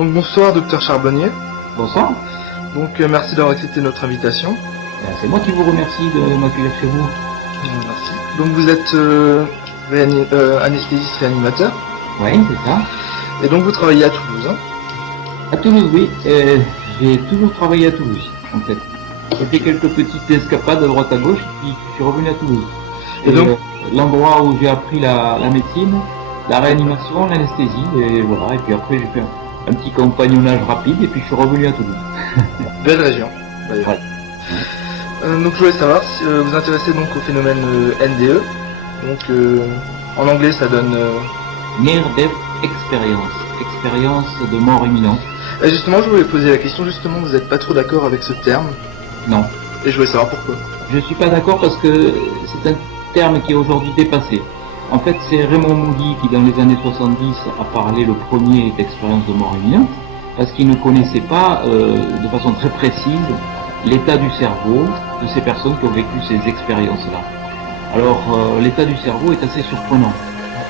Donc bonsoir docteur Charbonnier. Bonsoir. Donc merci d'avoir accepté notre invitation. C'est moi qui vous remercie de m'accueillir chez vous. Merci. Donc vous êtes anesthésiste réanimateur. Oui, c'est ça. Et donc vous travaillez à Toulouse, hein? À Toulouse, oui. J'ai toujours travaillé à Toulouse, en fait. J'ai fait quelques petites escapades à droite à gauche, puis je suis revenu à Toulouse. Et donc l'endroit où j'ai appris la médecine, la réanimation, l'anesthésie, et voilà. Et puis après j'ai fait un petit compagnonnage rapide, et puis je suis revenu à Toulouse. Belle région, d'ailleurs. Ouais. Donc je voulais savoir si vous vous intéressez donc au phénomène NDE. Donc en anglais ça donne Near Death Experience, expérience de mort imminente. Et justement je voulais poser la question, justement vous n'êtes pas trop d'accord avec ce terme? Non. Et je voulais savoir pourquoi. Je suis pas d'accord parce que c'est un terme qui est aujourd'hui dépassé. En fait, c'est Raymond Moody qui, dans les années 70, a parlé le premier d'expérience de mort imminente, parce qu'il ne connaissait pas de façon très précise l'état du cerveau de ces personnes qui ont vécu ces expériences-là. Alors, l'état du cerveau est assez surprenant.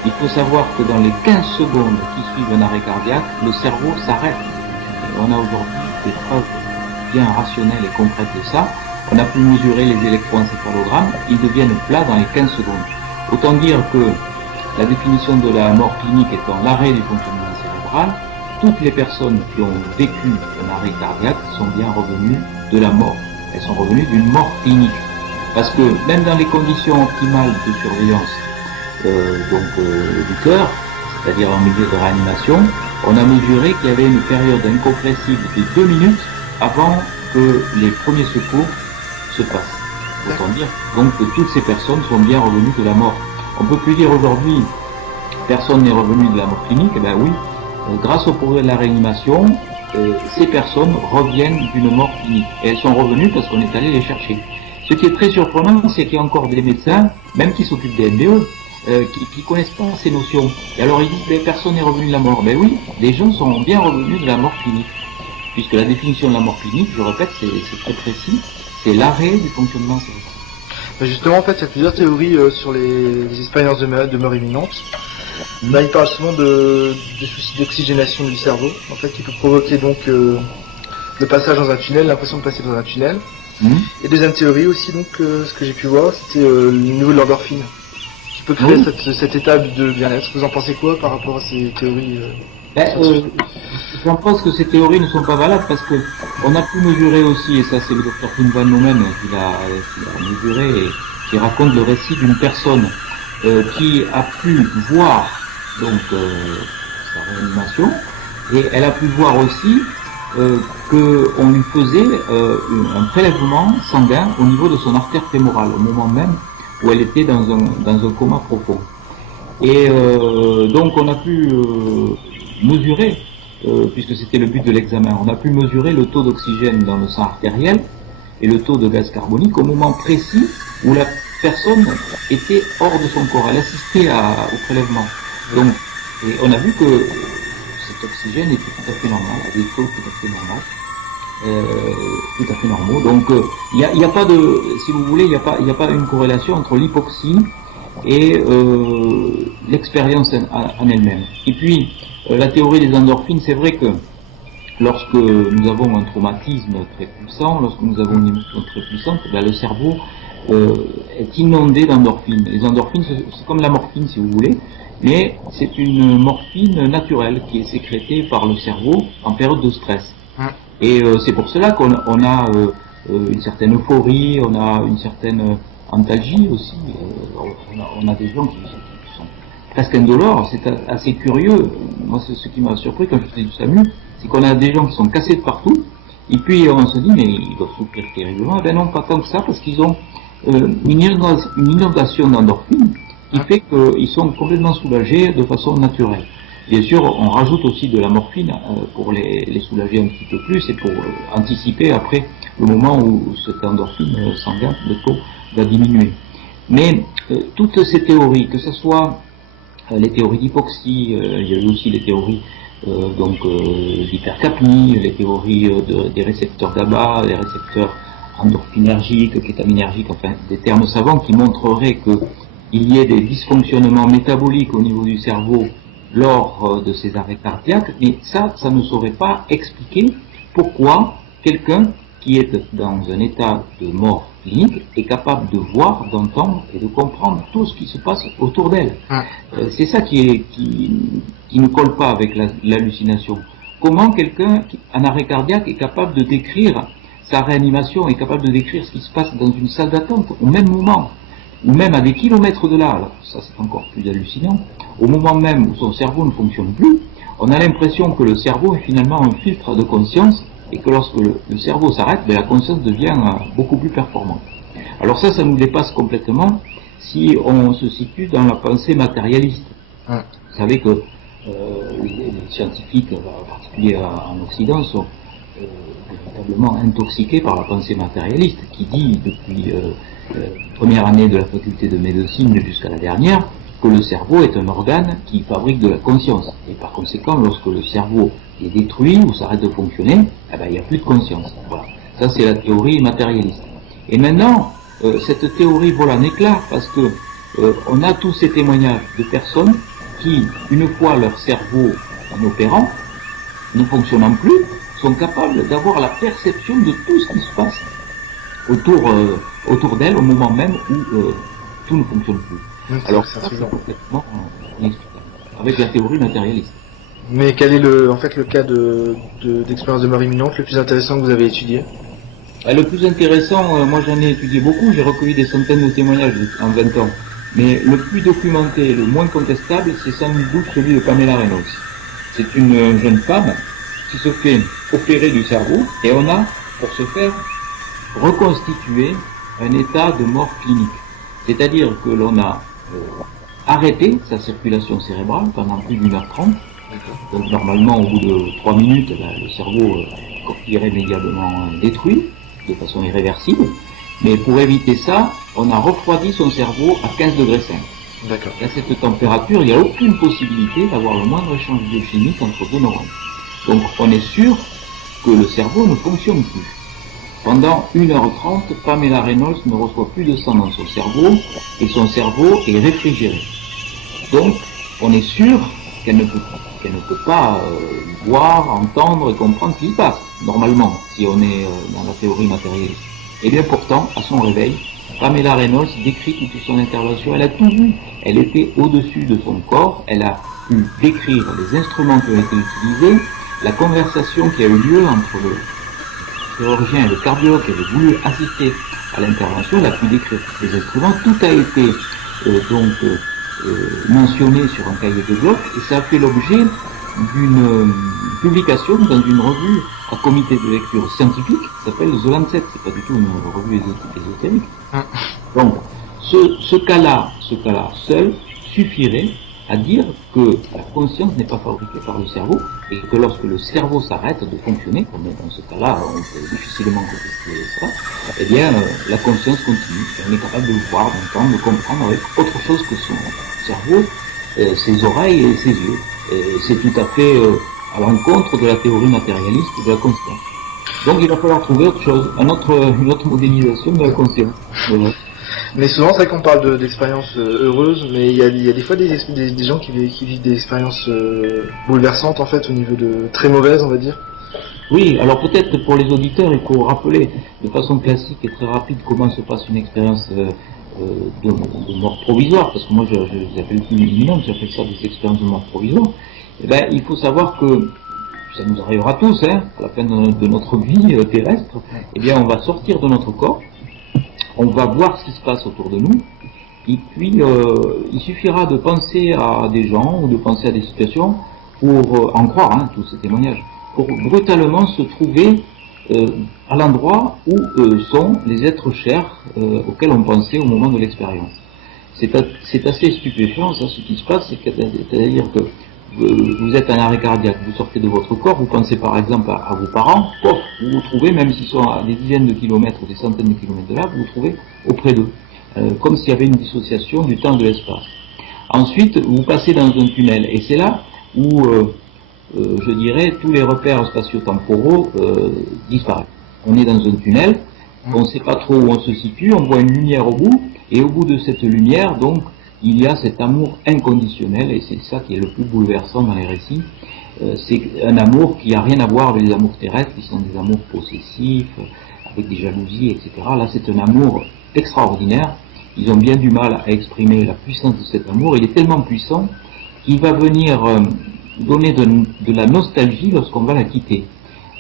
Il faut savoir que dans les 15 secondes qui suivent un arrêt cardiaque, le cerveau s'arrête. Et on a aujourd'hui des preuves bien rationnelles et concrètes de ça. On a pu mesurer les électroencéphalogrammes, ils deviennent plats dans les 15 secondes. Autant dire que la définition de la mort clinique étant l'arrêt du fonctionnement cérébral, toutes les personnes qui ont vécu un arrêt cardiaque sont bien revenues de la mort. Elles sont revenues d'une mort clinique. Parce que même dans les conditions optimales de surveillance du cœur, c'est-à-dire en milieu de réanimation, on a mesuré qu'il y avait une période incompressible de 2 minutes avant que les premiers secours se passent. Autant dire donc que toutes ces personnes sont bien revenues de la mort. On peut plus dire aujourd'hui personne n'est revenu de la mort clinique. Eh bien oui, grâce au progrès de la réanimation, ces personnes reviennent d'une mort clinique. Et elles sont revenues parce qu'on est allé les chercher. Ce qui est très surprenant, c'est qu'il y a encore des médecins, même qui s'occupent des NDE, qui connaissent pas ces notions. Et alors ils disent personne n'est revenu de la mort. Ben oui, les gens sont bien revenus de la mort clinique. Puisque la définition de la mort clinique, je répète, c'est très précis, c'est l'arrêt du fonctionnement cérébral. Justement, en fait, il y a plusieurs théories sur les expériences de mort imminente. Là, il parle souvent de soucis d'oxygénation du cerveau, en fait, qui peut provoquer donc le passage dans un tunnel, l'impression de passer dans un tunnel. Et deuxième théorie aussi, donc, ce que j'ai pu voir, c'était le niveau de l'endorphine, qui peut créer cet état de bien-être. Vous en pensez quoi par rapport à ces théories J'en pense que ces théories ne sont pas valables parce que on a pu mesurer aussi, et ça c'est le docteur Finvan nous-mêmes qui l'a mesuré et qui raconte le récit d'une personne qui a pu voir donc sa réanimation, et elle a pu voir aussi qu'on lui faisait un prélèvement sanguin au niveau de son artère fémorale au moment même où elle était dans un coma profond. Et donc on a pu mesurer, puisque c'était le but de l'examen, on a pu mesurer le taux d'oxygène dans le sang artériel et le taux de gaz carbonique au moment précis où la personne était hors de son corps, elle assistait au prélèvement. Donc, et on a vu que cet oxygène était tout à fait normal, à des taux tout à fait normaux. Donc, il n'y a pas de, si vous voulez, il n'y a pas une corrélation entre l'hypoxie et l'expérience en elle-même. Et puis, la théorie des endorphines, c'est vrai que lorsque nous avons un traumatisme très puissant, lorsque nous avons une émotion très puissante, ben le cerveau est inondé d'endorphines. Les endorphines, c'est comme la morphine si vous voulez, mais c'est une morphine naturelle qui est sécrétée par le cerveau en période de stress. Et c'est pour cela qu'on a une certaine euphorie, on a une certaine antalgie aussi. On a des gens qui sont presque indolores. C'est assez curieux. Moi, c'est ce qui m'a surpris quand je faisais du SAMU, c'est qu'on a des gens qui sont cassés de partout, et puis on se dit mais ils doivent souffrir terriblement. Eh bien non, pas tant que ça, parce qu'ils ont une inondation d'endorphines qui fait qu'ils sont complètement soulagés de façon naturelle. Bien sûr, on rajoute aussi de la morphine pour les soulager un petit peu plus et pour anticiper après le moment où cette endorphine sanguine, le taux, va diminuer. Mais toutes ces théories, que ce soit les théories d'hypoxie, il y a eu aussi les théories d'hypercapnie, les théories des récepteurs GABA, les récepteurs endorphinergiques, kétaminergiques, enfin des termes savants qui montreraient qu'il y ait des dysfonctionnements métaboliques au niveau du cerveau lors de ces arrêts cardiaques, mais ça ne saurait pas expliquer pourquoi quelqu'un qui est dans un état de mort clinique est capable de voir, d'entendre et de comprendre tout ce qui se passe autour d'elle. C'est ça qui ne colle pas avec l'hallucination. Comment quelqu'un en arrêt cardiaque est capable de décrire sa réanimation, est capable de décrire ce qui se passe dans une salle d'attente au même moment, ou même à des kilomètres de là, alors ça c'est encore plus hallucinant, au moment même où son cerveau ne fonctionne plus, on a l'impression que le cerveau est finalement un filtre de conscience, et que lorsque le cerveau s'arrête, la conscience devient beaucoup plus performante. Alors ça nous dépasse complètement si on se situe dans la pensée matérialiste. Vous savez que les scientifiques, en particulier en Occident, sont véritablement intoxiqués par la pensée matérialiste, qui dit depuis première année de la faculté de médecine jusqu'à la dernière, que le cerveau est un organe qui fabrique de la conscience. Et par conséquent, lorsque le cerveau est détruit ou s'arrête de fonctionner, il n'y a plus de conscience. Voilà. Ça, c'est la théorie matérialiste. Et maintenant, cette théorie vole en éclats parce que on a tous ces témoignages de personnes qui, une fois leur cerveau en opérant, ne fonctionnant plus, sont capables d'avoir la perception de tout ce qui se passe autour d'elles au moment même où tout ne fonctionne plus. Alors ça, c'est complètement inexplicable, avec la théorie matérialiste. Mais quel est le cas d'expérience de mort imminente le plus intéressant que vous avez étudié? Le plus intéressant, moi j'en ai étudié beaucoup, j'ai recueilli des centaines de témoignages en 20 ans. Mais le plus documenté, le moins contestable, c'est sans doute celui de Pamela Reynolds. C'est une jeune femme qui se fait opérer du cerveau et on a, pour ce faire, reconstitué un état de mort clinique. C'est-à-dire que l'on a arrêté sa circulation cérébrale pendant plus d'1h30. Donc normalement, au bout de 3 minutes, le cerveau est irrémédiablement détruit, de façon irréversible. Mais pour éviter ça, on a refroidi son cerveau à 15 degrés 5. D'accord. À cette température, il n'y a aucune possibilité d'avoir le moindre échange biochimique entre deux neurones. Donc on est sûr que le cerveau ne fonctionne plus. Pendant 1h30, Pamela Reynolds ne reçoit plus de sang dans son cerveau et son cerveau est réfrigéré. Donc, on est sûr qu'elle ne peut pas voir, entendre et comprendre ce qui se passe, normalement, si on est dans la théorie matérialiste. Et bien pourtant, à son réveil, Pamela Reynolds décrit toute son intervention, elle a tout vu. Elle était au-dessus de son corps, elle a pu décrire les instruments qui ont été utilisés, la conversation qui a eu lieu entre le chirurgien et le cardiologue qui avait voulu assister à l'intervention, il a pu décrire les instruments, tout a été mentionné sur un cahier de bloc et ça a fait l'objet d'une publication dans une revue à comité de lecture scientifique qui s'appelle The Lancet, c'est pas du tout une revue ésotérique. Donc ce cas-là seul suffirait à dire que la conscience n'est pas fabriquée par le cerveau et que lorsque le cerveau s'arrête de fonctionner, comme dans ce cas-là on peut difficilement contester ça, eh bien la conscience continue, on est capable de le voir, d'entendre, de comprendre avec autre chose que son cerveau, ses oreilles et ses yeux. C'est tout à fait à l'encontre de la théorie matérialiste de la conscience. Donc il va falloir trouver autre chose, une autre modélisation de la conscience. Voilà. Mais souvent, c'est vrai qu'on parle d'expériences heureuses, mais il y a des fois des gens qui vivent des expériences bouleversantes, en fait, au niveau de très mauvaises, on va dire. Oui, alors peut-être pour les auditeurs, il faut rappeler de façon classique et très rapide comment se passe une expérience de mort provisoire, parce que moi je les appelle plus imminentes, j'appelle ça des expériences de mort provisoire. Eh ben, il faut savoir que ça nous arrivera tous, à la fin de notre vie terrestre, eh bien on va sortir de notre corps, on va voir ce qui se passe autour de nous, et puis il suffira de penser à des gens ou de penser à des situations pour en croire, tous ces témoignages, pour brutalement se trouver à l'endroit où sont les êtres chers auxquels on pensait au moment de l'expérience. C'est assez stupéfiant, ça, ce qui se passe, c'est-à-dire que vous êtes en arrêt cardiaque, vous sortez de votre corps, vous pensez par exemple à vos parents, pof, vous vous trouvez, même s'ils sont à des dizaines de kilomètres ou des centaines de kilomètres de là, vous vous trouvez auprès d'eux, comme s'il y avait une dissociation du temps et de l'espace. Ensuite, vous passez dans un tunnel, et c'est là où, je dirais, tous les repères spatio-temporaux disparaissent. On est dans un tunnel, on ne sait pas trop où on se situe, on voit une lumière au bout, et au bout de cette lumière, donc, il y a cet amour inconditionnel, et c'est ça qui est le plus bouleversant dans les récits. C'est un amour qui n'a rien à voir avec les amours terrestres, qui sont des amours possessifs, avec des jalousies, etc. Là, c'est un amour extraordinaire. Ils ont bien du mal à exprimer la puissance de cet amour. Il est tellement puissant qu'il va venir donner de la nostalgie lorsqu'on va la quitter.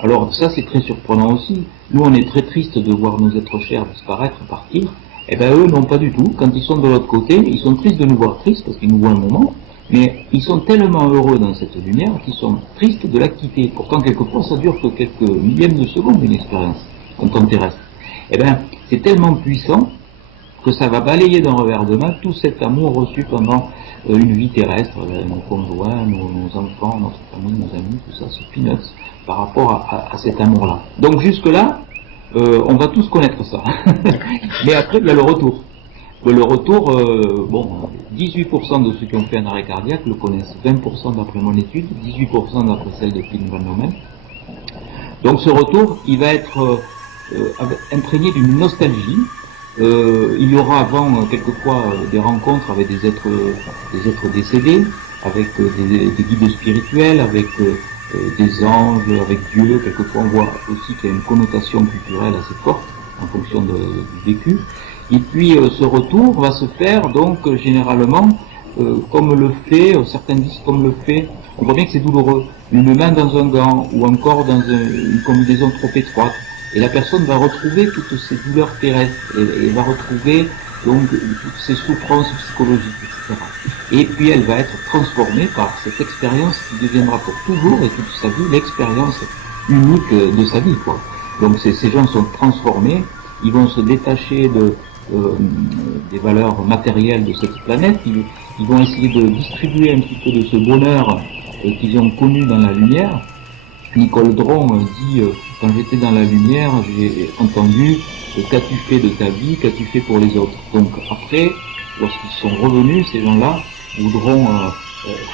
Alors ça, c'est très surprenant aussi. Nous, on est très triste de voir nos êtres chers disparaître, partir. Eh bien, eux, non, pas du tout. Quand ils sont de l'autre côté, ils sont tristes de nous voir tristes, parce qu'ils nous voient un moment, mais ils sont tellement heureux dans cette lumière qu'ils sont tristes de la quitter. Pourtant, quelquefois, ça dure que quelques millièmes de seconde, une expérience, quand on terrestre. Eh bien, c'est tellement puissant que ça va balayer d'un revers de main tout cet amour reçu pendant une vie terrestre, nos conjoints, nos enfants, notre famille, nos amis, tout ça, c'est peanuts par rapport à cet amour-là. Donc jusque-là, on va tous connaître ça. Mais après, il y a le retour. Le retour, 18% de ceux qui ont fait un arrêt cardiaque le connaissent, 20% d'après mon étude, 18% d'après celle de Philippe Van Lommel. Donc ce retour, il va être imprégné d'une nostalgie. Il y aura avant quelquefois des rencontres avec des êtres décédés, avec des guides spirituels, avec des anges, avec Dieu. Quelquefois on voit aussi qu'il y a une connotation culturelle assez forte en fonction du vécu. Et puis ce retour va se faire donc généralement comme le fait, certains disent comme le fait, on voit bien que c'est douloureux, une main dans un gant ou encore dans une combinaison trop étroite. Et la personne va retrouver toutes ces douleurs terrestres et va retrouver donc toutes ces souffrances psychologiques, etc. Et puis elle va être transformée par cette expérience qui deviendra pour toujours et toute sa vie l'expérience unique de sa vie, quoi. Donc ces gens sont transformés, ils vont se détacher des valeurs matérielles de cette planète, ils vont essayer de distribuer un petit peu de ce bonheur qu'ils ont connu dans la lumière. Nicole Dron dit quand j'étais dans la lumière, j'ai entendu qu'as-tu fait de ta vie, qu'as-tu fait pour les autres. Donc après, lorsqu'ils sont revenus, ces gens-là voudront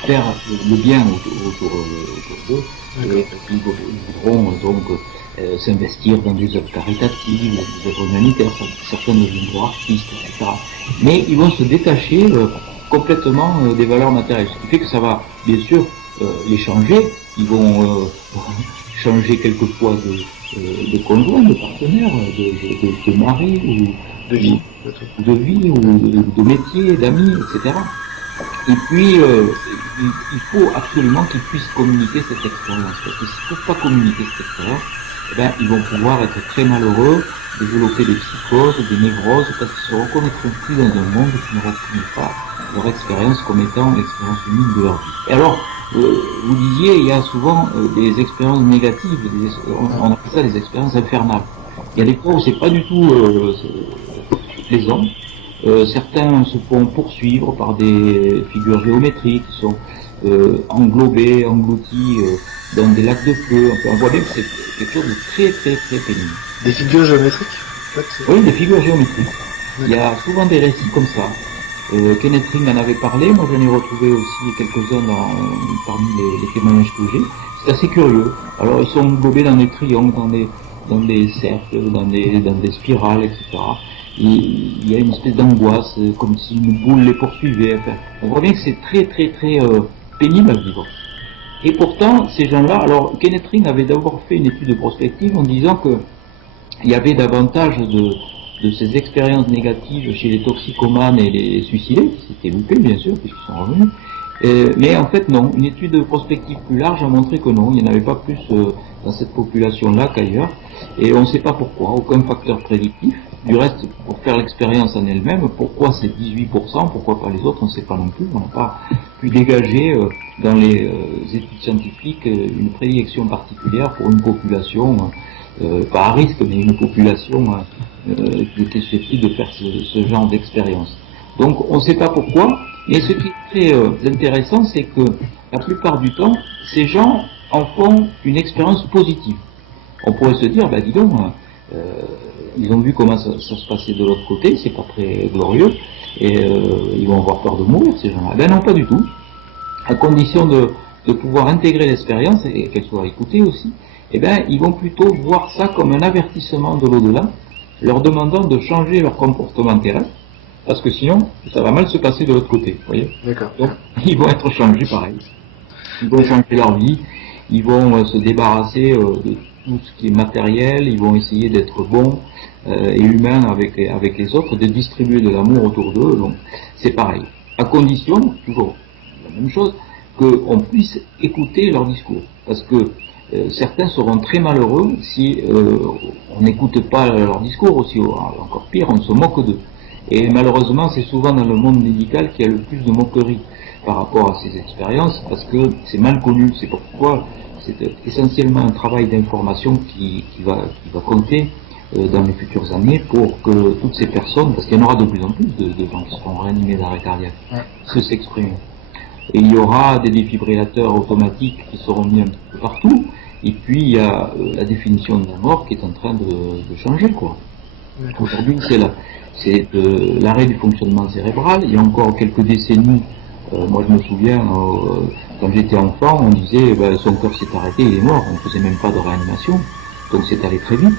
faire le bien autour d'eux, et ils voudront donc s'investir dans des œuvres caritatives, des œuvres humanitaires, certains deviendront artistes, etc. Mais ils vont se détacher complètement des valeurs matérielles, ce qui fait que ça va bien sûr les changer. Ils vont changer quelquefois de conjoint, de partenaire, de mari, ou de vie, ou de métier, d'amis, etc. Et puis, il faut absolument qu'ils puissent communiquer cette expérience, parce que s'ils ne peuvent pas communiquer cette expérience, eh ben, ils vont pouvoir être très malheureux, développer des psychoses, des névroses, parce qu'ils se reconnaîtront plus dans un monde qui ne reconnaît pas leur expérience comme étant l'expérience unique de leur vie. Et alors, vous disiez, il y a souvent des expériences négatives, on appelle ça des expériences infernales. Il y a des fois où c'est pas du tout plaisant. Certains se font poursuivre par des figures géométriques qui sont englobées, englouties dans des lacs de feu. Enfin, on voit bien que c'est quelque chose de très très très pénible. Des figures géométriques en fait, oui, des figures géométriques. Il y a souvent des récits comme ça. Kenneth Ring en avait parlé, moi j'en ai retrouvé aussi quelques-uns parmi les témoignages que j'ai. C'est assez curieux. Alors ils sont englobés dans des triangles, dans des cercles, dans des spirales, etc. Et il y a une espèce d'angoisse, comme si une boule les poursuivait. Enfin, on voit bien que c'est très très très pénible à vivre. Et pourtant, ces gens-là, alors Kenneth Ring avait d'abord fait une étude prospective en disant que il y avait davantage de ces expériences négatives chez les toxicomanes et les suicidés, c'était loupé bien sûr, puisqu'ils sont revenus, mais en fait non, une étude prospective plus large a montré que non, il n'y en avait pas plus dans cette population-là qu'ailleurs, et on ne sait pas pourquoi, aucun facteur prédictif. Du reste, pour faire l'expérience en elle-même, pourquoi c'est 18%, pourquoi pas les autres, on ne sait pas non plus, on n'a pas pu dégager dans les études scientifiques une prédilection particulière pour une population, pas à risque, mais une population qui était susceptible de faire ce genre d'expérience. Donc on ne sait pas pourquoi, mais ce qui est très intéressant, c'est que la plupart du temps, ces gens en font une expérience positive. On pourrait se dire, bah dis donc, ils ont vu comment ça se passait de l'autre côté, c'est pas très glorieux, et ils vont avoir peur de mourir, ces gens-là. Ben non, pas du tout. À condition de pouvoir intégrer l'expérience, et qu'elle soit écoutée aussi, eh ben, ils vont plutôt voir ça comme un avertissement de l'au-delà, leur demandant de changer leur comportement terrestre, parce que sinon, ça va mal se passer de l'autre côté, vous voyez. D'accord. Donc, ils vont être changés pareil. Ils vont changer leur vie, ils vont se débarrasser de tout ce qui est matériel, ils vont essayer d'être bons et humains avec les autres, de distribuer de l'amour autour d'eux, donc c'est pareil. À condition, toujours la même chose, qu'on puisse écouter leur discours. Parce que certains seront très malheureux si on n'écoute pas leur discours, aussi encore pire, on se moque d'eux. Et malheureusement, c'est souvent dans le monde médical qu'il y a le plus de moquerie par rapport à ces expériences, parce que c'est mal connu. C'est pourquoi c'est essentiellement un travail d'information qui va compter dans les futures années pour que toutes ces personnes, parce qu'il y en aura de plus en plus de gens qui seront réanimés d'arrêt cardiaque, puissent s'exprimer. Et il y aura des défibrillateurs automatiques qui seront mis un peu partout, et puis il y a la définition de la mort qui est en train de changer, quoi. Aujourd'hui, c'est l'arrêt du fonctionnement cérébral. Il y a encore quelques décennies, moi je me souviens, quand j'étais enfant, on disait son cœur s'est arrêté, il est mort, on ne faisait même pas de réanimation, donc c'est allé très vite.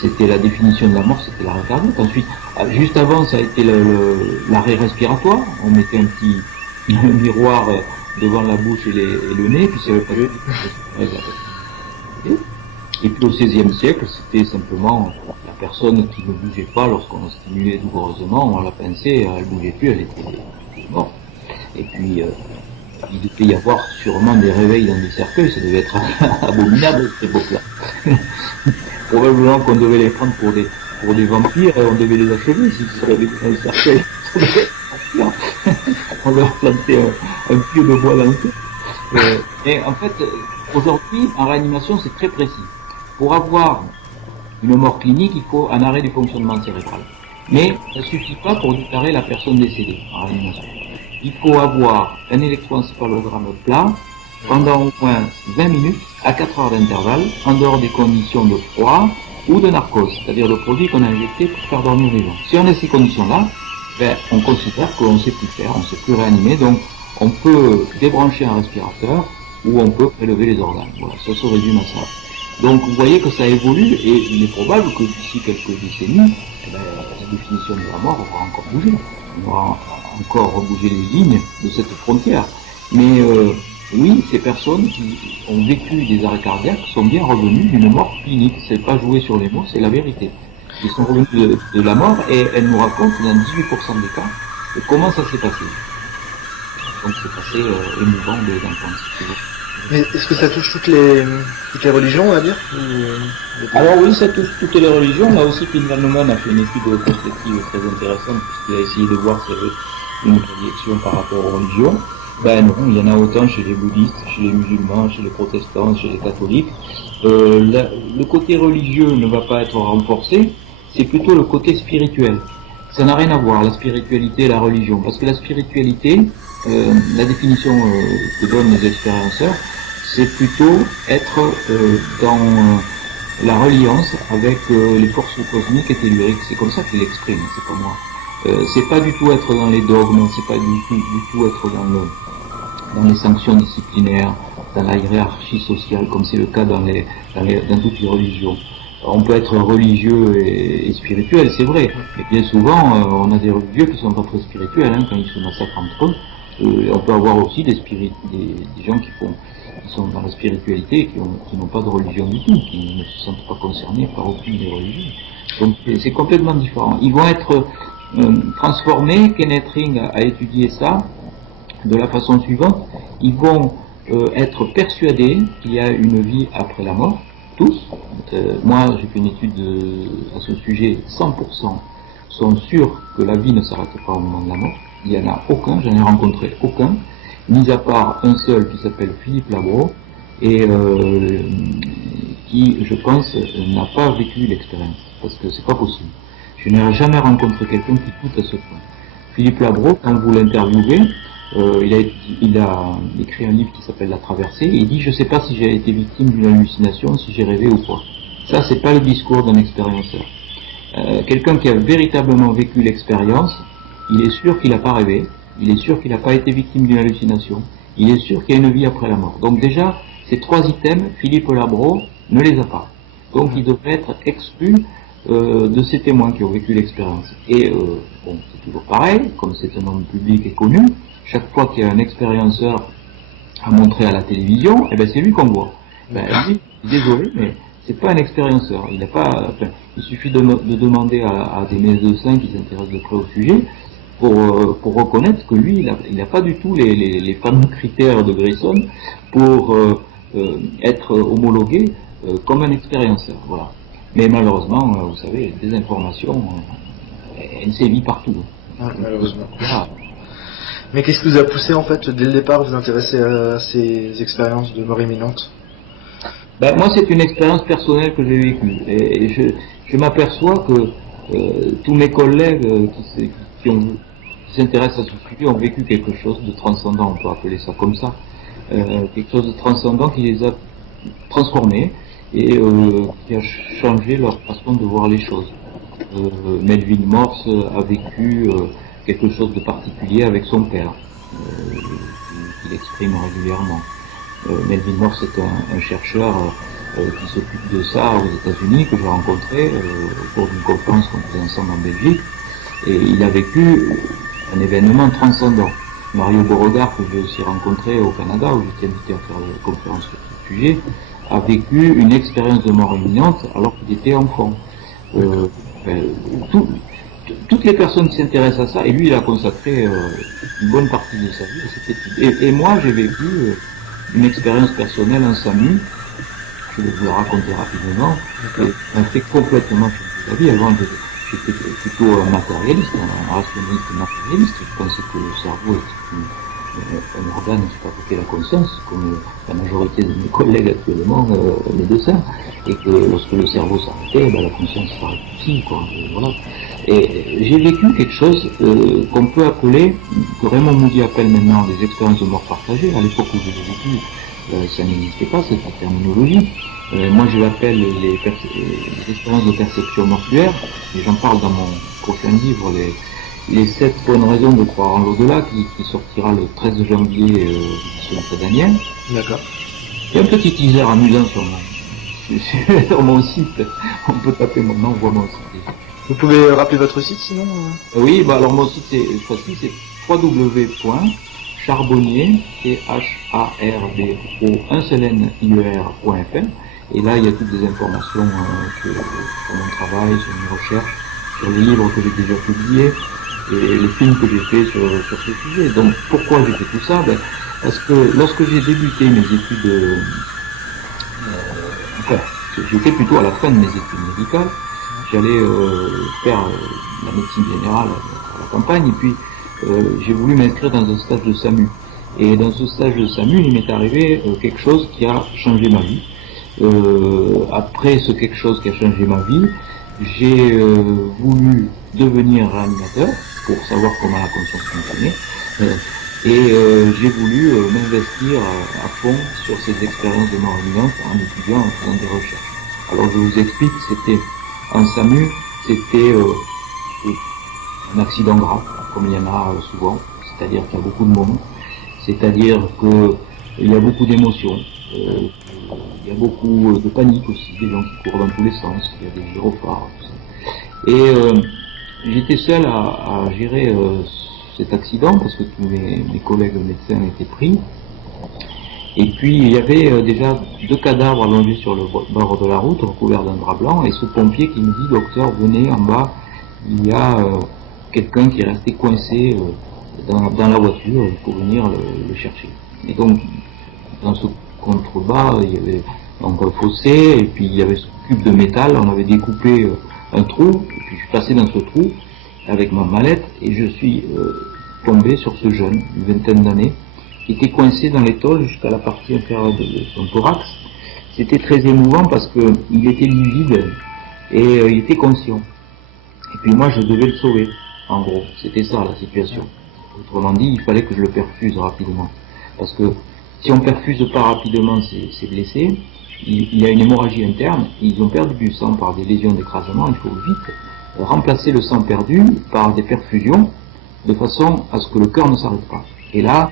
C'était la définition de la mort, c'était l'arrêt cardiaque. Ensuite, juste avant, ça a été l'arrêt respiratoire, on mettait un petit miroir devant la bouche et le nez, puis ça veut pas et puis au XVIe siècle, c'était simplement la personne qui ne bougeait pas lorsqu'on la stimulait douloureusement, on la pinçait, elle ne bougeait plus, elle était morte. Et puis, il devait y avoir sûrement des réveils dans des cercueils, ça devait être abominable cette époque-là. Probablement qu'on devait les prendre pour des vampires et on devait les achever s'ils se réveillaient dans les cercueils. On leur plantait un pieu de bois dans le cœur. Et en fait, aujourd'hui, en réanimation, c'est très précis. Pour avoir une mort clinique, il faut un arrêt du fonctionnement cérébral. Mais ça ne suffit pas pour déclarer la personne décédée en réanimation. Il faut avoir un électroencéphalogramme plat pendant au moins 20 minutes à 4 heures d'intervalle, en dehors des conditions de froid ou de narcose, c'est-à-dire le produit qu'on a injecté pour faire dormir les gens. Si on a ces conditions-là, on considère qu'on ne sait plus faire, on ne sait plus réanimer, donc on peut débrancher un respirateur ou on peut prélever les organes. Voilà, ça se résume à ça. Donc vous voyez que ça évolue et il est probable que d'ici quelques décennies, la définition de la mort aura encore bougé. On aura encore bougé les lignes de cette frontière. Mais oui, ces personnes qui ont vécu des arrêts cardiaques sont bien revenues d'une mort clinique. C'est pas jouer sur les mots, c'est la vérité. Ils sont revenus de la mort et elles nous racontent dans 18% des cas comment ça s'est passé. Donc c'est assez émouvant d'entendre. Mais est-ce que ça touche toutes les religions, on va dire Alors oui, ça touche toutes les religions. Là aussi, Pinman a fait une étude prospective très intéressante puisqu'il a essayé de voir s'il y avait une projection par rapport aux religions. Ben non, il y en a autant chez les bouddhistes, chez les musulmans, chez les protestants, chez les catholiques. Le côté religieux ne va pas être renforcé, c'est plutôt le côté spirituel. Ça n'a rien à voir, la spiritualité et la religion, parce que la spiritualité, la définition que donnent les expérienceurs, c'est plutôt être dans la reliance avec les forces cosmiques et telluriques. C'est comme ça qu'il l'exprime, c'est pas moi. C'est pas du tout être dans les dogmes, c'est pas du tout être dans les sanctions disciplinaires, dans la hiérarchie sociale, comme c'est le cas dans toutes les religions. On peut être religieux et spirituel, c'est vrai, mais bien souvent, on a des religieux qui sont pas très spirituels, quand ils se massacrent entre eux. On peut avoir aussi des gens qui sont dans la spiritualité et qui n'ont pas de religion du tout, qui ne se sentent pas concernés par aucune des religions. Donc c'est complètement différent. Ils vont être transformés. Kenneth Ring a étudié ça de la façon suivante. Ils vont être persuadés qu'il y a une vie après la mort, tous. Moi, j'ai fait une étude à ce sujet. 100% sont sûrs que la vie ne s'arrête pas au moment de la mort. Il n'y en a aucun, j'en ai rencontré aucun, mis à part un seul qui s'appelle Philippe Labro, et qui, je pense, n'a pas vécu l'expérience, parce que c'est pas possible. Je n'ai jamais rencontré quelqu'un qui coûte à ce point. Philippe Labro, quand vous l'interviewez, il a écrit un livre qui s'appelle La Traversée, et il dit « Je ne sais pas si j'ai été victime d'une hallucination, si j'ai rêvé ou pas ». Ça, c'est pas le discours d'un expérienceur. Quelqu'un qui a véritablement vécu l'expérience, il est sûr qu'il n'a pas rêvé, il est sûr qu'il n'a pas été victime d'une hallucination, il est sûr qu'il y a une vie après la mort. Donc déjà, ces trois items, Philippe Labro ne les a pas. Donc il devrait être exclu de ces témoins qui ont vécu l'expérience. Et bon, c'est toujours pareil, comme c'est un homme public et connu, chaque fois qu'il y a un expérienceur à montrer à la télévision, eh ben c'est lui qu'on voit. Ben, lui, désolé, mais c'est pas un expérienceur. Il n'a pas, enfin, il suffit de demander à des médecins qui s'intéressent de près au sujet pour reconnaître que lui, il n'a pas du tout les fameux critères de Grayson pour être homologué comme un expérienceur. Voilà. Mais malheureusement, vous savez, la désinformation, elle sévit partout. Ah, malheureusement. Voilà. Mais qu'est-ce qui vous a poussé en fait dès le départ à vous intéresser à ces expériences de mort imminente? Ben, moi, c'est une expérience personnelle que j'ai vécue. Et je m'aperçois que tous mes collègues qui s'intéressent à ce sujet ont vécu quelque chose de transcendant, on peut appeler ça comme ça. Quelque chose de transcendant qui les a transformés et qui a changé leur façon de voir les choses. Melvin Morse a vécu quelque chose de particulier avec son père, qu'il exprime régulièrement. Melvin Morse est un chercheur qui s'occupe de ça aux États-Unis, que j'ai rencontré au cours d'une conférence qu'on faisait ensemble en Belgique, et il a vécu un événement transcendant. Mario Beauregard, que j'ai aussi rencontré au Canada, où j'étais invité à faire une conférence sur ce sujet, a vécu une expérience de mort imminente alors qu'il était enfant. Toutes les personnes qui s'intéressent à ça, et lui il a consacré une bonne partie de sa vie à cette étude. Et moi j'ai vécu une expérience personnelle en SAMU, je vais vous la raconter rapidement, et m'a fait complètement changer la vie. Avant j'étais plutôt un matérialiste, un rationnaliste matérialiste, je pensais que le cerveau est un organe qui fabriquait la conscience, comme la majorité de mes collègues actuellement, médecins, et que lorsque le cerveau s'arrêtait, ben, la conscience s'arrête aussi, quoi, voilà. Et j'ai vécu quelque chose qu'on peut appeler, que Raymond Moody appelle maintenant les expériences de mort partagée. À l'époque où je l'ai vécu, ça n'existait pas, cette terminologie. Moi je l'appelle les expériences de perception mortuaire, et j'en parle dans mon prochain livre, les 7 bonnes raisons de croire en l'au-delà, qui sortira le 13 janvier sur Daniel. D'accord. Il y a un petit teaser amusant sur mon site. On peut taper mon nom, on voit mon site. Vous pouvez rappeler votre site sinon Oui, bah alors mon site c'est www.charbonnier, CHARBO1IER.fr, et là il y a toutes les informations sur mon travail, sur mes recherches, sur les livres que j'ai déjà publiés et les films que j'ai faits sur ce sujet. Donc pourquoi j'ai fait tout ça? Parce que lorsque j'ai débuté mes études, j'étais plutôt à la fin de mes études médicales, j'allais faire la médecine générale à la campagne, et puis j'ai voulu m'inscrire dans un stage de SAMU. Et dans ce stage de SAMU, il m'est arrivé quelque chose qui a changé ma vie. Après ce quelque chose qui a changé ma vie, j'ai voulu devenir réanimateur pour savoir comment la conscience fonctionnait. Et j'ai voulu m'investir à fond sur ces expériences de mort imminente en étudiant, en faisant des recherches. Alors je vous explique, c'était en SAMU, c'était un accident grave, comme il y en a souvent, c'est-à-dire qu'il y a beaucoup de moments, c'est-à-dire qu'il y a beaucoup d'émotions, il y a beaucoup de panique aussi, des gens qui courent dans tous les sens, il y a des gyrophares, tout ça. Et j'étais seul à gérer cet accident parce que tous mes collègues médecins étaient pris. Et puis il y avait déjà 2 cadavres allongés sur le bord de la route, recouverts d'un drap blanc, et ce pompier qui me dit: docteur, venez en bas, il y a quelqu'un qui est resté coincé dans la voiture, il faut venir le chercher. Et donc dans ce contrebas, il y avait donc un fossé, et puis il y avait ce cube de métal, on avait découpé un trou, et puis je suis passé dans ce trou avec ma mallette, et je suis tombé sur ce jeune, une vingtaine d'années, qui était coincé dans les tôles jusqu'à la partie inférieure de son thorax. C'était très émouvant parce qu'il était livide et il était conscient. Et puis moi je devais le sauver, en gros, c'était ça la situation. Autrement dit, il fallait que je le perfuse rapidement. Parce que si on perfuse pas rapidement ces blessés, il y a une hémorragie interne, ils ont perdu du sang par des lésions d'écrasement, il faut vite remplacer le sang perdu par des perfusions, de façon à ce que le cœur ne s'arrête pas. Et là,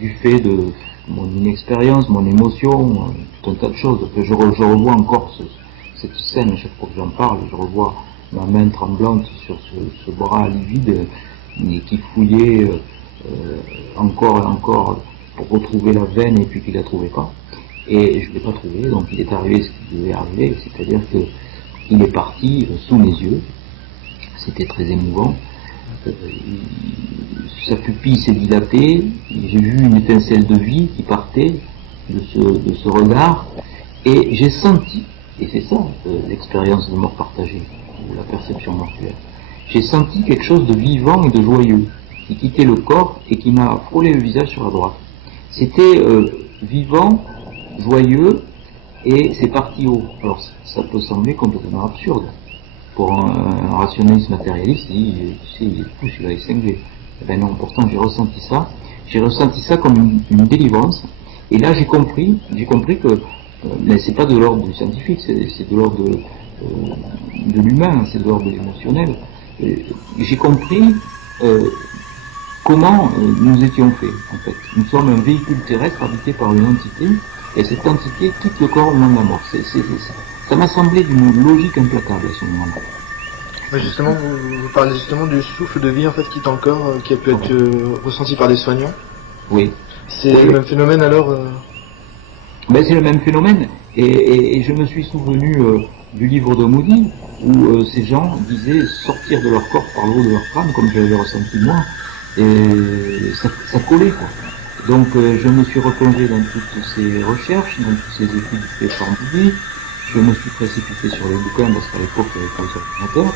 du fait de mon inexpérience, mon émotion, tout un tas de choses, je revois encore cette scène, chaque fois que j'en parle, je revois ma main tremblante sur ce bras livide qui fouillait encore et encore pour retrouver la veine et puis qu'il ne la trouvait pas. Et je ne l'ai pas trouvé, donc il est arrivé ce qui devait arriver, c'est-à-dire qu'il est parti sous mes yeux. C'était très émouvant. Sa pupille s'est dilatée, j'ai vu une étincelle de vie qui partait de ce regard, et j'ai senti, et c'est ça l'expérience de mort partagée, ou la perception mortuaire, j'ai senti quelque chose de vivant et de joyeux, qui quittait le corps et qui m'a frôlé le visage sur la droite. C'était vivant, joyeux, et c'est parti haut. Alors ça peut sembler complètement absurde. Pour un rationaliste matérialiste, il est fou, celui-là est cinglé. Eh ben non, pourtant j'ai ressenti ça comme une délivrance, et là j'ai compris que mais c'est pas de l'ordre du scientifique, c'est de l'ordre de l'humain, c'est de l'ordre de l'émotionnel. J'ai compris comment nous étions faits, en fait. Nous sommes un véhicule terrestre habité par une entité, et cette entité quitte le corps au moment de la mort. Ça m'a semblé d'une logique implacable à ce moment-là. Mais justement, vous parlez justement du souffle de vie en fait qui est dans le corps, qui a pu être ressenti par des soignants. Oui. C'est le même phénomène alors Ben, c'est le même phénomène, et je me suis souvenu du livre de Moody, où ces gens disaient sortir de leur corps par le haut de leur crâne, comme je l'avais ressenti moi, et ça collait, quoi. Donc je me suis replongé dans toutes ces recherches, dans toutes ces études faites par Moody. Je me suis précipité sur les bouquins parce qu'à l'époque il n'y avait pas les ordinateurs,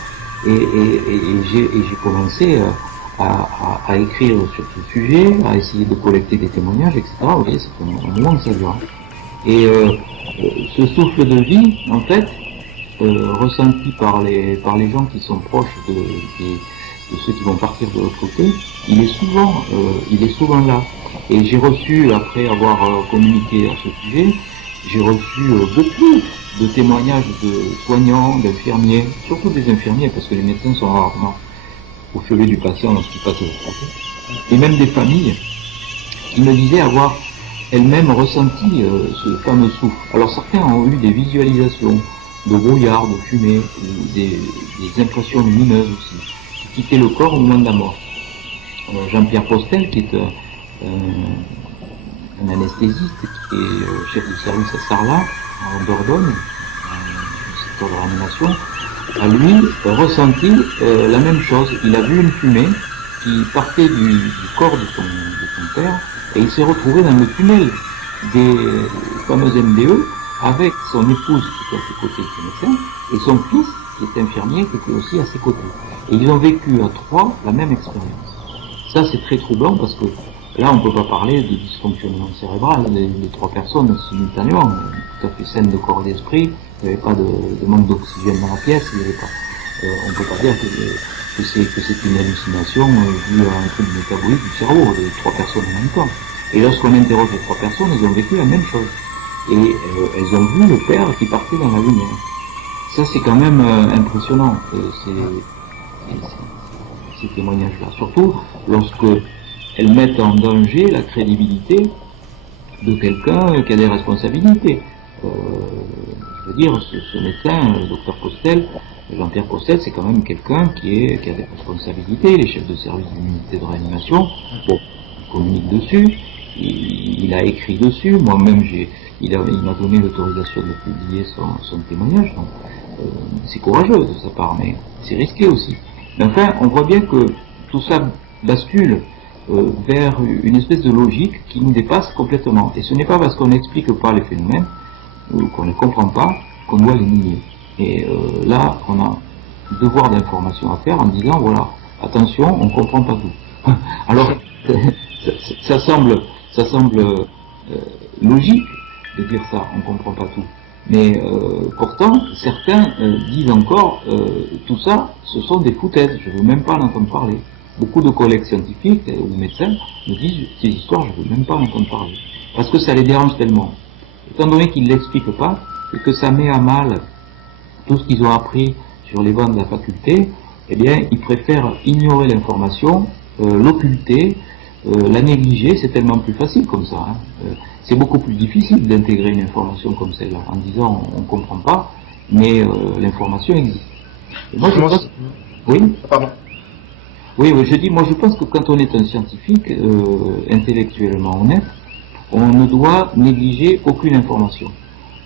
et j'ai commencé à écrire sur ce sujet, à essayer de collecter des témoignages, etc. Vous voyez, c'est un moment que ça dure. Et ce souffle de vie, en fait, ressenti par les gens qui sont proches de ceux qui vont partir de l'autre côté, il est souvent là. Et j'ai reçu, après avoir communiqué à ce sujet, j'ai reçu beaucoup de témoignages de soignants, d'infirmiers, surtout des infirmiers, parce que les médecins sont rarement au chevet du patient lorsqu'il passe de l'autre côté, et même des familles qui me disaient avoir elles-mêmes ressenti ce fameux souffle. Alors certains ont eu des visualisations de brouillard, de fumée, des impressions lumineuses aussi, qui quittaient le corps au moment de la mort. Jean-Pierre Postel, qui est un anesthésiste, qui est chef de service à Sarlat, en Dordogne, secteur de réanimation, a lui ressenti la même chose. Il a vu une fumée qui partait du corps de son père, et il s'est retrouvé dans le tunnel des fameux MDE avec son épouse qui était à ses côtés, qui est médecin, et son fils qui est infirmier, qui était aussi à ses côtés. Et ils ont vécu à trois la même expérience. Ça c'est très troublant parce que là on ne peut pas parler de dysfonctionnement cérébral, les trois personnes simultanément, tout à fait saines de corps et d'esprit, il n'y avait pas de manque d'oxygène dans la pièce, il n'y avait pas. On ne peut pas dire que c'est une hallucination due à un trouble métabolique du cerveau, de trois personnes en même temps. Et lorsqu'on interroge les trois personnes, elles ont vécu la même chose. Et elles ont vu le père qui partait dans la lumière. Ça c'est quand même impressionnant, ces témoignages-là. Surtout lorsque elles mettent en danger la crédibilité de quelqu'un qui a des responsabilités. Je veux dire, ce médecin, le docteur Postel, Jean-Pierre Postel, c'est quand même quelqu'un qui a des responsabilités, les chefs de service d'une unité de réanimation, bon, il communique dessus, il a écrit dessus, moi-même il m'a donné l'autorisation de publier son témoignage, donc c'est courageux de sa part, mais c'est risqué aussi. Mais enfin, on voit bien que tout ça bascule vers une espèce de logique qui nous dépasse complètement. Et ce n'est pas parce qu'on n'explique pas les phénomènes, ou qu'on ne les comprend pas, qu'on doit les nier. Et là, on a un devoir d'information à faire en disant, voilà, attention, on ne comprend pas tout. Alors, ça semble logique de dire ça, on ne comprend pas tout. Mais pourtant, certains disent encore, tout ça, ce sont des foutaises, je ne veux même pas en entendre parler. Beaucoup de collègues scientifiques ou médecins me disent, ces histoires, je ne veux même pas en entendre parler. Parce que ça les dérange tellement. Étant donné qu'ils ne l'expliquent pas, et que ça met à mal tout ce qu'ils ont appris sur les bancs de la faculté, eh bien, ils préfèrent ignorer l'information, l'occulter, la négliger, c'est tellement plus facile comme ça. Hein. C'est beaucoup plus difficile d'intégrer une information comme celle-là, en disant on ne comprend pas, mais l'information existe. Et moi, je pense... Oui. Pardon. Oui, je dis, moi je pense que quand on est un scientifique intellectuellement honnête, on ne doit négliger aucune information.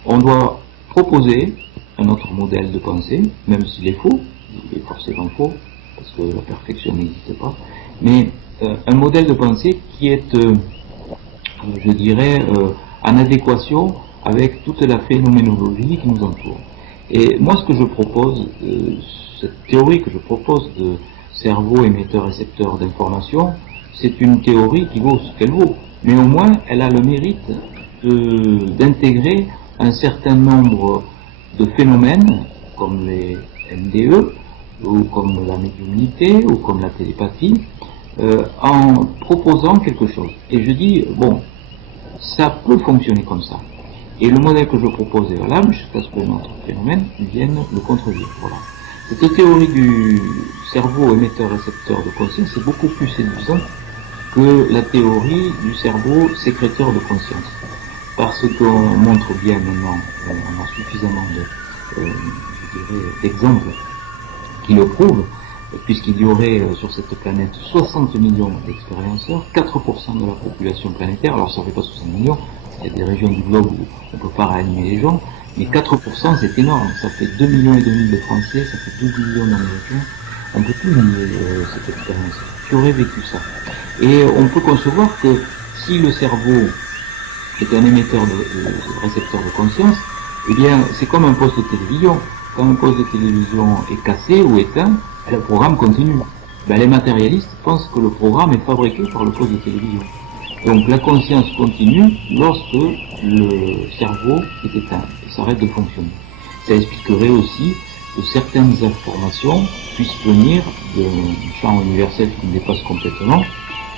On doit proposer un autre modèle de pensée, même s'il est faux, il est forcément faux, parce que la perfection n'existe pas, mais un modèle de pensée qui est, je dirais, en adéquation avec toute la phénoménologie qui nous entoure. Et moi ce que je propose, cette théorie que je propose de cerveau émetteur-récepteur d'information, c'est une théorie qui vaut ce qu'elle vaut, mais au moins elle a le mérite d'intégrer un certain nombre de phénomènes comme les MDE ou comme la médiumnité ou comme la télépathie en proposant quelque chose. Et je dis, bon, ça peut fonctionner comme ça. Et le modèle que je propose est valable jusqu'à ce que notre phénomène vienne le contredire. Voilà. Cette théorie du cerveau émetteur-récepteur de conscience est beaucoup plus séduisante que la théorie du cerveau sécréteur de conscience. Parce qu'on montre bien maintenant, on a suffisamment d'exemples qui le prouvent, puisqu'il y aurait sur cette planète 60 millions d'expérienceurs, 4% de la population planétaire, alors ça ne fait pas 60 millions, il y a des régions du globe où on ne peut pas réanimer les gens, mais 4% c'est énorme, ça fait 2,5 millions de Français, ça fait 12 millions d'Américains, on ne peut plus nier cette expérience, qui aurait vécu ça. Et on peut concevoir que si le cerveau est un émetteur de récepteur de conscience, eh bien c'est comme un poste de télévision. Quand un poste de télévision est cassé ou éteint, le programme continue. Ben, les matérialistes pensent que le programme est fabriqué par le poste de télévision. Donc la conscience continue lorsque le cerveau est éteint et s'arrête de fonctionner. Ça expliquerait aussi que certaines informations puissent venir d'un champ universel qui nous dépasse complètement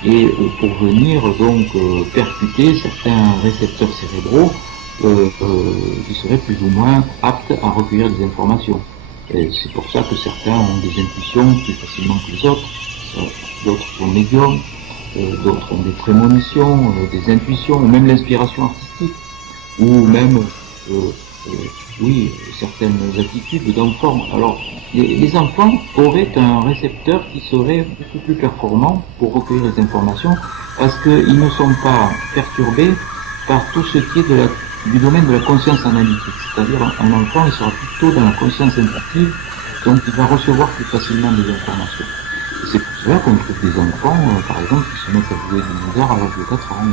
et pour venir donc percuter certains récepteurs cérébraux qui seraient plus ou moins aptes à recueillir des informations. Et c'est pour ça que certains ont des intuitions plus facilement que les autres, d'autres sont médiums, d'autres ont des prémonitions, des intuitions, ou même l'inspiration artistique, ou même oui, certaines attitudes d'enfants. Alors, les enfants auraient un récepteur qui serait beaucoup plus performant pour recueillir les informations, parce qu'ils ne sont pas perturbés par tout ce qui est du domaine de la conscience analytique. C'est-à-dire, un enfant, il sera plutôt dans la conscience intuitive, donc il va recevoir plus facilement des informations. Et c'est pour cela qu'on trouve des enfants, par exemple, qui se mettent à jouer des dinosaures à l'âge de 4 ans,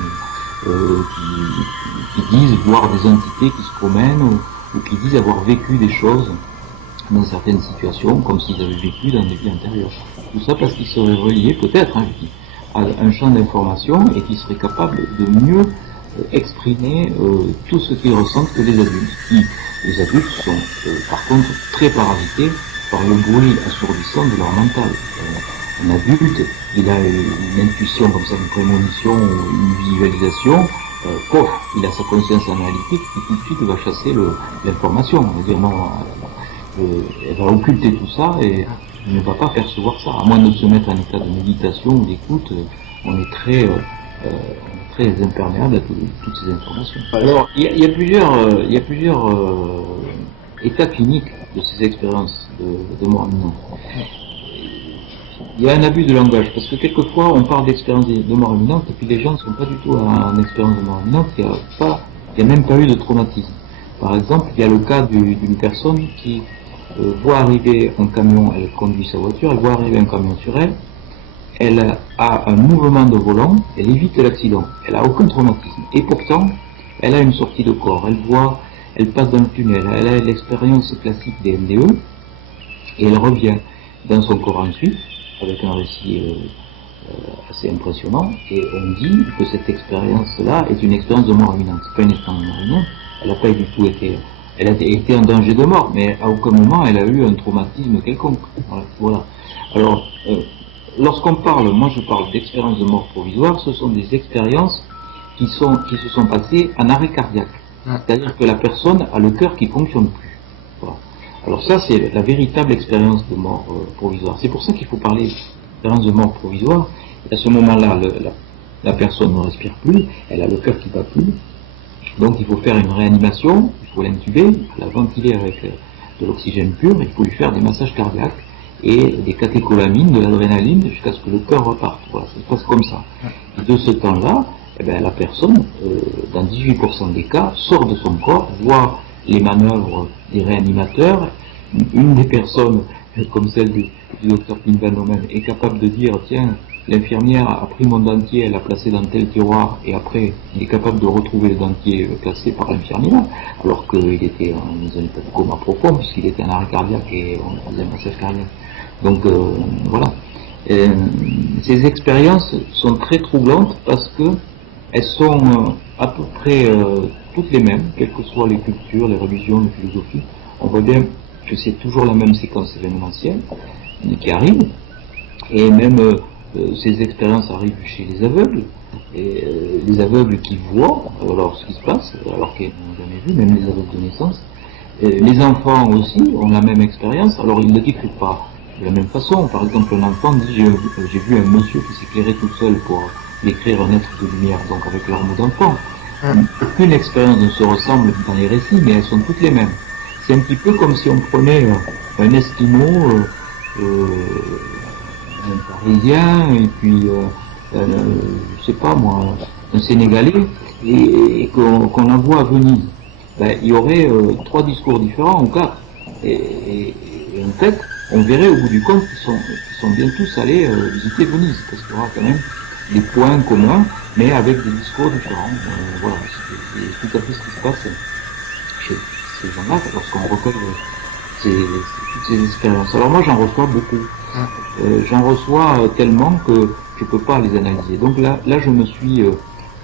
qui disent voir des entités qui se promènent, ou qui disent avoir vécu des choses dans certaines situations, comme s'ils avaient vécu dans des vies antérieures. Tout ça parce qu'ils seraient reliés, peut-être, hein, je dis, à un champ d'information et qu'ils seraient capables de mieux exprimer tout ce qu'ils ressentent que les adultes. Les adultes sont, par contre, très parasités par le bruit assourdissant de leur mental. Un adulte, il a une intuition comme ça, une prémonition, une visualisation, il a sa conscience analytique qui tout de suite va chasser l'information. On va dire non, elle va occulter tout ça et ne va pas percevoir ça. À moins de se mettre en état de méditation ou d'écoute, on est très imperméable à toutes ces informations. Alors, il y a plusieurs états cliniques de ces expériences de mort imminente. Il y a un abus de langage, parce que quelquefois on parle d'expérience de mort imminente et puis les gens ne sont pas du tout en expérience de mort imminente, il n'y a même pas eu de traumatisme. Par exemple, il y a le cas d'une personne qui voit arriver un camion, elle conduit sa voiture, elle voit arriver un camion sur elle, elle a un mouvement de volant, elle évite l'accident, elle n'a aucun traumatisme. Et pourtant, elle a une sortie de corps, elle passe dans le tunnel, elle a l'expérience classique des MDE, et elle revient dans son corps ensuite, avec un récit assez impressionnant, et on dit que cette expérience-là est une expérience de mort imminente. C'est pas une expérience de mort imminente, elle n'a pas du tout été... Elle a été en danger de mort, mais à aucun moment elle a eu un traumatisme quelconque. Voilà. Alors, lorsqu'on parle, moi je parle d'expériences de mort provisoire, ce sont des expériences qui se sont passées en arrêt cardiaque. C'est-à-dire que la personne a le cœur qui ne fonctionne plus. Voilà. Alors ça, c'est la véritable expérience de mort provisoire. C'est pour ça qu'il faut parler d'expérience de mort provisoire. Et à ce moment-là, la personne ne respire plus, elle a le cœur qui ne bat plus. Donc il faut faire une réanimation, il faut l'intuber, il faut la ventiler avec de l'oxygène pur, il faut lui faire des massages cardiaques et des catécholamines, de l'adrénaline, jusqu'à ce que le cœur reparte. Voilà, ça se passe comme ça. Et de ce temps-là, eh bien, la personne, dans 18% des cas, sort de son corps, voit les manœuvres des réanimateurs. Une des personnes, comme celle du docteur Pinvanomen, est capable de dire, tiens, l'infirmière a pris mon dentier, elle l'a placé dans tel tiroir, et après, il est capable de retrouver le dentier placé par l'infirmière, alors qu'il était dans un état de coma profond, puisqu'il était en arrêt cardiaque et on faisait un massage cardiaque. Donc, voilà. Ces expériences sont très troublantes parce que elles sont à peu près toutes les mêmes, quelles que soient les cultures, les religions, les philosophies. On voit bien que c'est toujours la même séquence événementielle qui arrive, et même ces expériences arrivent chez les aveugles, et les aveugles qui voient alors ce qui se passe, alors qu'ils n'ont jamais vu, même les aveugles de naissance. Les enfants aussi ont la même expérience, alors ils ne le décrivent pas de la même façon. Par exemple, un enfant dit j'ai vu un monsieur qui s'éclairait tout seul pour décrire un être de lumière, donc avec l'arme d'enfant. Aucune expérience ne se ressemble dans les récits, mais elles sont toutes les mêmes. C'est un petit peu comme si on prenait un Esquimau, un Parisien, et puis, je sais pas moi, un Sénégalais, et qu'on envoie à Venise. Ben, il y aurait 3 discours différents, ou 4. Et en fait, on verrait au bout du compte qu'ils sont bien tous allés visiter Venise, parce qu'il y aura quand même des points communs, mais avec des discours différents. Voilà, c'est tout à fait ce qui se passe chez ces gens-là, lorsqu'on recueille toutes ces expériences. Alors moi, j'en reçois beaucoup. J'en reçois tellement que je peux pas les analyser. Donc là je me suis,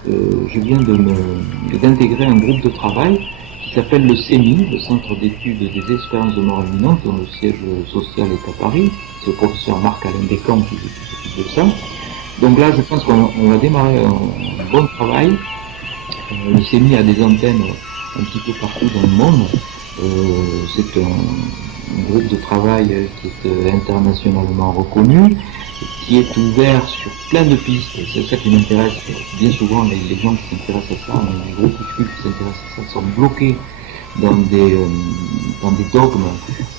je viens d'intégrer un groupe de travail qui s'appelle le CEMI, le Centre d'études des expériences de mort imminente, dont le siège social est à Paris. C'est le professeur Marc-Alain Descamps qui s'occupe de ça. Donc là, je pense qu'on va démarrer un bon travail. Le CEMI a des antennes un petit peu partout dans le monde. C'est un groupe de travail qui est internationalement reconnu, qui est ouvert sur plein de pistes. C'est ça qui m'intéresse. Bien souvent, les gens qui s'intéressent à ça, les groupuscules qui s'intéressent à ça, sont bloqués dans des dogmes,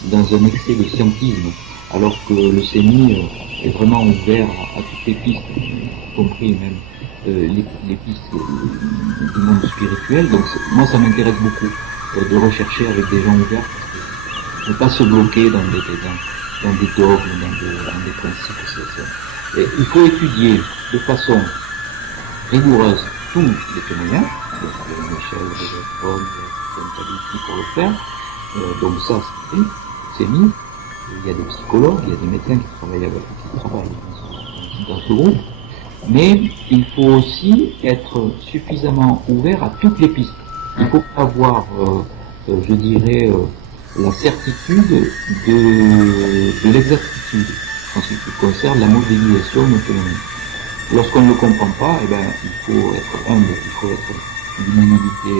dans un excès de scientisme, alors que le CENI est vraiment ouvert à toutes les pistes, y compris même les pistes du monde spirituel. Donc moi, ça m'intéresse beaucoup de rechercher avec des gens ouverts, ne pas se bloquer dans des dogmes, dans des principes. Et il faut étudier de façon rigoureuse tous les témoignages, donc Michel, Paul, pour le faire. Donc ça, c'est mis. Il y a des psychologues, il y a des médecins qui travaillent dans ce groupe. Mais il faut aussi être suffisamment ouvert à toutes les pistes. Il faut avoir, je dirais, la certitude de l'exactitude en ce qui concerne la modélisation du phénomène. Lorsqu'on ne le comprend pas, eh ben, il faut être humble, il faut être d'une humilité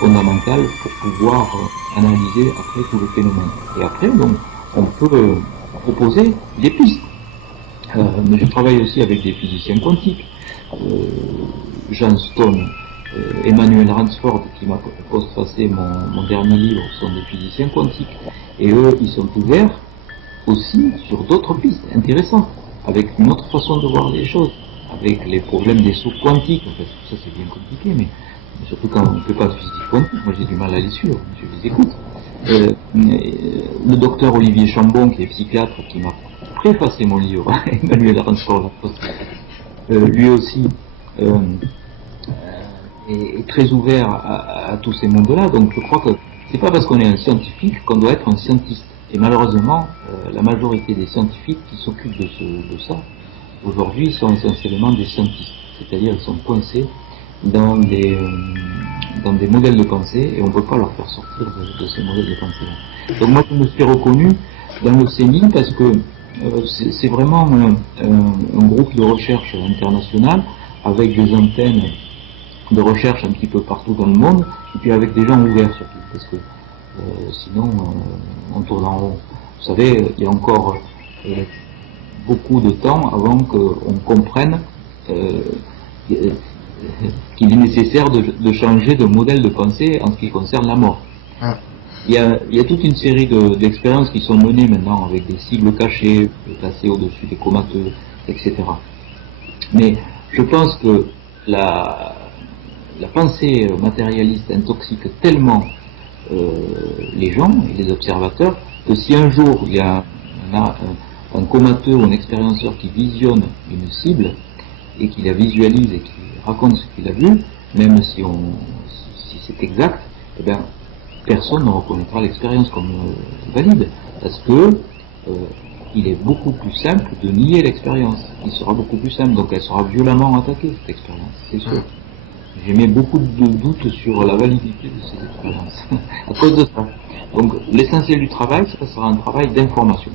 fondamentale pour pouvoir analyser après tout le phénomène. Et après, donc, on peut proposer des pistes. Mais je travaille aussi avec des physiciens quantiques. John Stone, Emmanuel Ransford, qui m'a postfacé mon dernier livre, sont des physiciens quantiques. Et eux, ils sont ouverts aussi sur d'autres pistes intéressantes, avec une autre façon de voir les choses, avec les problèmes des sauts quantiques. En fait, tout ça, c'est bien compliqué, mais surtout quand on ne fait pas de physique quantique, moi j'ai du mal à les suivre, je les écoute. Le docteur Olivier Chambon, qui est psychiatre, qui m'a préfacé mon livre, Emmanuel Ransford, lui aussi est très ouvert à tous ces mondes-là. Donc je crois que c'est pas parce qu'on est un scientifique qu'on doit être un scientiste. Et malheureusement, la majorité des scientifiques qui s'occupent de ça, aujourd'hui, sont essentiellement des scientistes. C'est-à-dire ils sont coincés dans des modèles de pensée, et on ne peut pas leur faire sortir de ces modèles de pensée-là. Donc moi, je me suis reconnu dans le CENI parce que c'est vraiment un groupe de recherche international avec des antennes de recherche un petit peu partout dans le monde, et puis avec des gens ouverts surtout, parce que sinon on tourne en rond. Vous savez, il y a encore beaucoup de temps avant qu'on comprenne qu'il est nécessaire de changer de modèle de pensée en ce qui concerne la mort. il y a toute une série d'expériences qui sont menées maintenant avec des cibles cachées, placées au-dessus des comateux, etc. Mais je pense que la pensée matérialiste intoxique tellement les gens et les observateurs que si un jour il y a un comateux ou un expérienceur qui visionne une cible et qui la visualise et qui raconte ce qu'il a vu, même si c'est exact, eh bien, personne ne reconnaîtra l'expérience comme valide, parce que il est beaucoup plus simple de nier l'expérience. Il sera beaucoup plus simple, donc elle sera violemment attaquée, cette expérience, c'est sûr. J'ai mis beaucoup de doutes sur la validité de ces expériences, à cause de ça. Donc l'essentiel du travail, ça sera un travail d'information.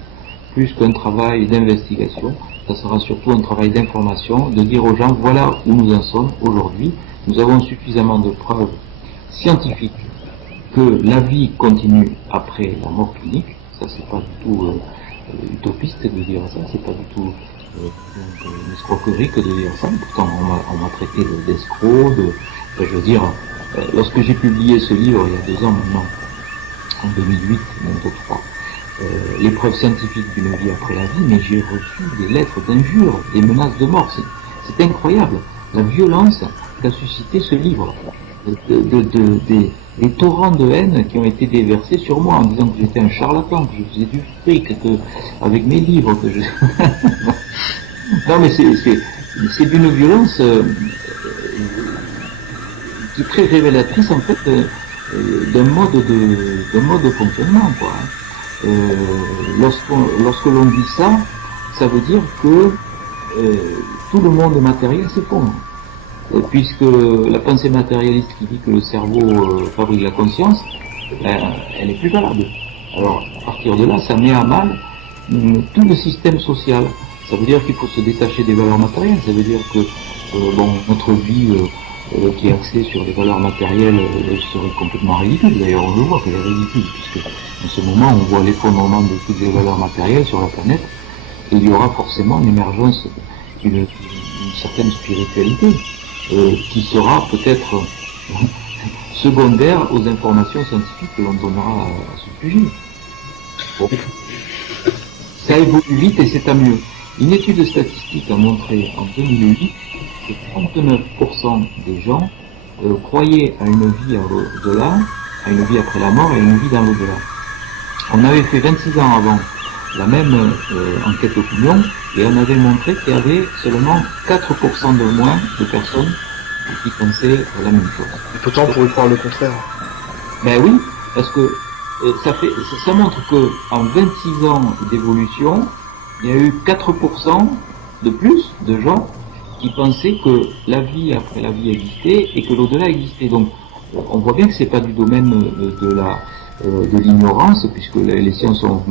Plus qu'un travail d'investigation, ça sera surtout un travail d'information, de dire aux gens, voilà où nous en sommes aujourd'hui, nous avons suffisamment de preuves scientifiques que la vie continue après la mort clinique. Ça c'est pas du tout utopiste de dire ça, c'est pas du tout une escroquerie que de dire ça. Pourtant on m'a traité d'escroc, je veux dire, lorsque j'ai publié ce livre il y a 2 ans maintenant, en 2008, bientôt 3, les preuves scientifiques d'une vie après la vie, mais j'ai reçu des lettres d'injures, des menaces de mort. C'est incroyable la violence qu'a suscité ce livre, des torrents de haine qui ont été déversés sur moi en disant que j'étais un charlatan, que je faisais du fric, avec mes livres, que je... Non mais c'est d'une violence qui est très révélatrice en fait d'un mode de fonctionnement, quoi. Lorsque l'on dit ça, ça veut dire que tout le monde matériel s'effondre. Puisque la pensée matérialiste qui dit que le cerveau fabrique la conscience, elle est plus valable. Alors, à partir de là, ça met à mal tout le système social. Ça veut dire qu'il faut se détacher des valeurs matérielles. Ça veut dire que notre vie qui est axée sur les valeurs matérielles serait complètement ridicule. D'ailleurs, on le voit qu'elle est ridicule, puisque en ce moment, on voit l'effondrement de toutes les valeurs matérielles sur la planète, et il y aura forcément l'émergence d'une certaine spiritualité. Qui sera peut-être secondaire aux informations scientifiques que l'on donnera à ce sujet. Bon. Ça évolue vite et c'est à mieux. Une étude statistique a montré en 2008 que 39% des gens croyaient à une vie à l'au-delà, à une vie après la mort et à une vie dans l'au-delà. On avait fait 26 ans avant la même enquête d'opinion, et on avait montré qu'il y avait seulement 4% de moins de personnes qui pensaient la même chose. Et pourtant, on pourrait croire le contraire. Ben oui, parce que ça montre que en 26 ans d'évolution, il y a eu 4% de plus de gens qui pensaient que la vie après la vie existait et que l'au-delà existait. Donc, on voit bien que c'est pas du domaine de l'ignorance, puisque les sciences ont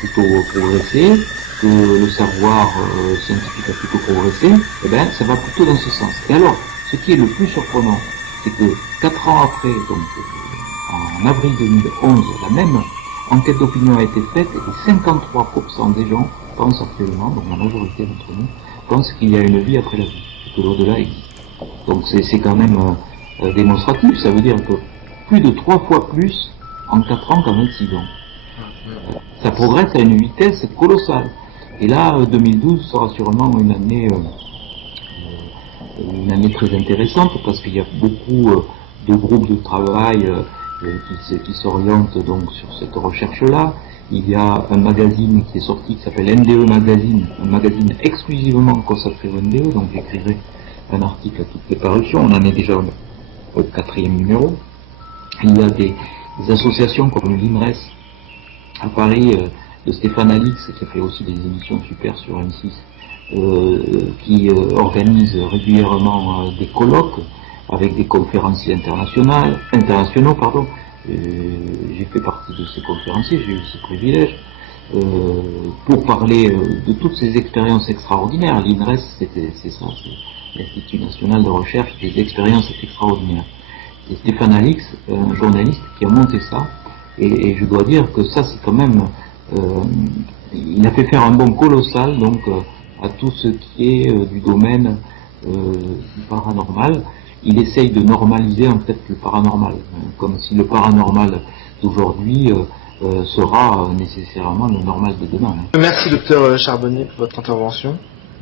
plutôt progressé, que le savoir scientifique a plutôt progressé, eh bien, ça va plutôt dans ce sens. Et alors, ce qui est le plus surprenant, c'est que 4 ans après, donc en avril 2011, la même enquête d'opinion a été faite et 53% des gens pensent actuellement, donc la majorité d'entre nous, pensent qu'il y a une vie après la vie, que l'au-delà existe. Donc c'est quand même démonstratif, ça veut dire que plus de 3 fois plus en 4 ans qu'en 26 ans. Ça progresse à une vitesse colossale. Et là, 2012 sera sûrement une année très intéressante parce qu'il y a beaucoup de groupes de travail qui s'orientent donc sur cette recherche-là. Il y a un magazine qui est sorti qui s'appelle NDE Magazine, un magazine exclusivement consacré au NDE, donc j'écrirai un article à toutes les parutions, on en est déjà au 4e numéro. Il y a des associations comme l'INRES à Paris, de Stéphane Alix, qui a fait aussi des émissions super sur M6, qui organise régulièrement des colloques avec des conférenciers internationaux. J'ai fait partie de ces conférenciers, j'ai eu ce privilège, pour parler de toutes ces expériences extraordinaires. L'INRES, c'est ça, c'est l'Institut National de Recherche des Expériences Extraordinaires. C'est Stéphane Alix, un journaliste, qui a monté ça, et je dois dire que ça, c'est quand même... il a fait faire un bond colossal donc à tout ce qui est du domaine du paranormal. il essaye de normaliser en fait le paranormal, comme si le paranormal d'aujourd'hui sera nécessairement le normal de demain. Merci docteur Charbonnier pour votre intervention.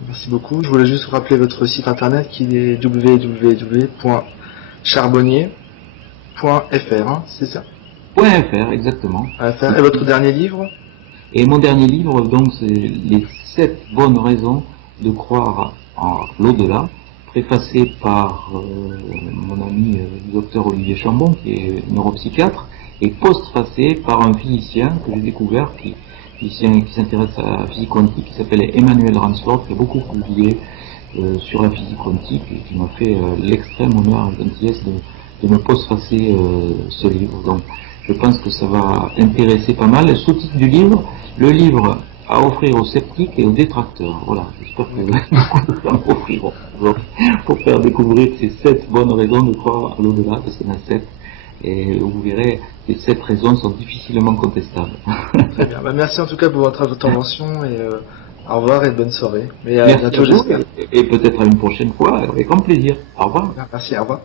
Merci beaucoup. Je voulais juste vous rappeler votre site internet qui est www.charbonnier.fr, hein, c'est ça? .fr, exactement. Et votre dernier livre? Et mon dernier livre, donc, c'est les 7 bonnes raisons de croire en l'au-delà, préfacé par mon ami docteur Olivier Chambon, qui est neuropsychiatre, et postfacé par un physicien que j'ai découvert, qui s'intéresse à la physique quantique, qui s'appelle Emmanuel Ransford, qui a beaucoup publié sur la physique quantique, et qui m'a fait l'extrême honneur et gentillesse de me postfacer ce livre. Donc, je pense que ça va intéresser pas mal. Le sous-titre du livre, le livre à offrir aux sceptiques et aux détracteurs. Voilà, j'espère que nous en offrirons pour faire découvrir ces 7 bonnes raisons de croire à l'au-delà, parce qu'il y en a 7. Et vous verrez, ces 7 raisons sont difficilement contestables. Très bien. Merci en tout cas pour votre intervention et au revoir et bonne soirée. Et à bientôt, j'espère. Et peut-être à une prochaine fois, avec grand plaisir. Au revoir. Merci, au revoir.